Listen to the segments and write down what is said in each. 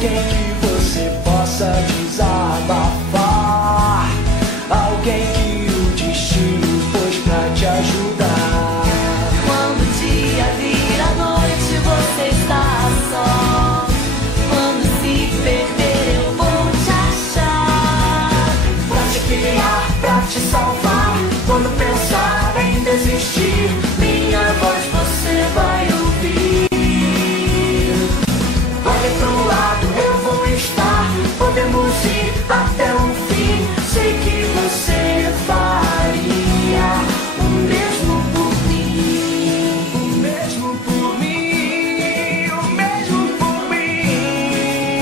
alguém que você possa desabafar, alguém que o destino pôs pra te ajudar. Quando o dia vira noite, você está só. Quando se perder, eu vou te achar. Pra te criar, pra te salvar. Quando pensar em desistir, minha voz você vai ouvir. Olha pro lado, eu vou estar. Podemos ir até o fim. Sei que você faria o mesmo por mim. O mesmo por mim. O mesmo por mim.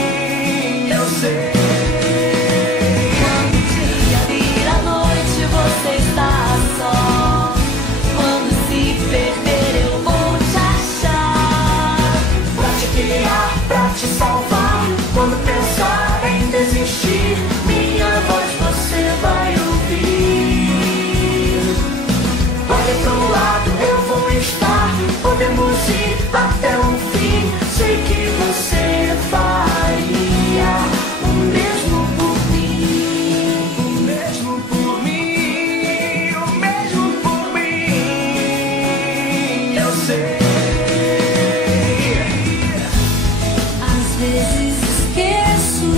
Eu sei. Quando o dia vira noite, você está só. Quando se perder, eu vou te achar. Pra te criar, pra te salvar. Quando pensar em desistir, minha voz você vai ouvir. Olha pro lado, eu vou estar. Podemos ir até o fim. Sei que você faria o mesmo por mim. O mesmo por mim. O mesmo por mim. Eu sei. Às vezes esqueço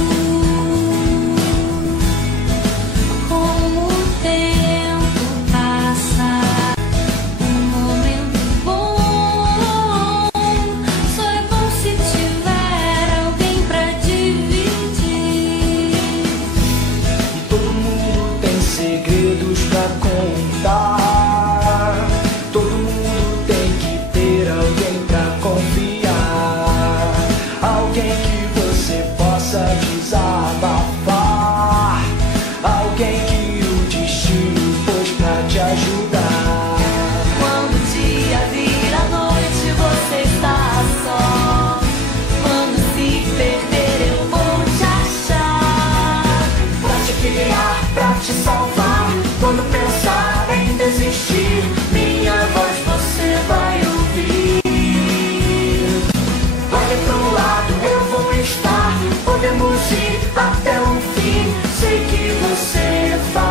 como o tempo passa. Um momento bom, só é bom se tiver alguém pra dividir. E todo mundo tem segredos pra contar. Todo mundo tem que ter alguém pra confiar. Alguém que você possa desabafar. Alguém que o destino pôs pra te ajudar. Quando o dia vira noite, você está só. Quando se perder, eu vou te achar. Pra te criar, pra te salvar. Quando pensar em desistir, minha voz você vai ouvir. Olha pro lado, eu vou estar. Podemos ir até o fim. Sei que você vai.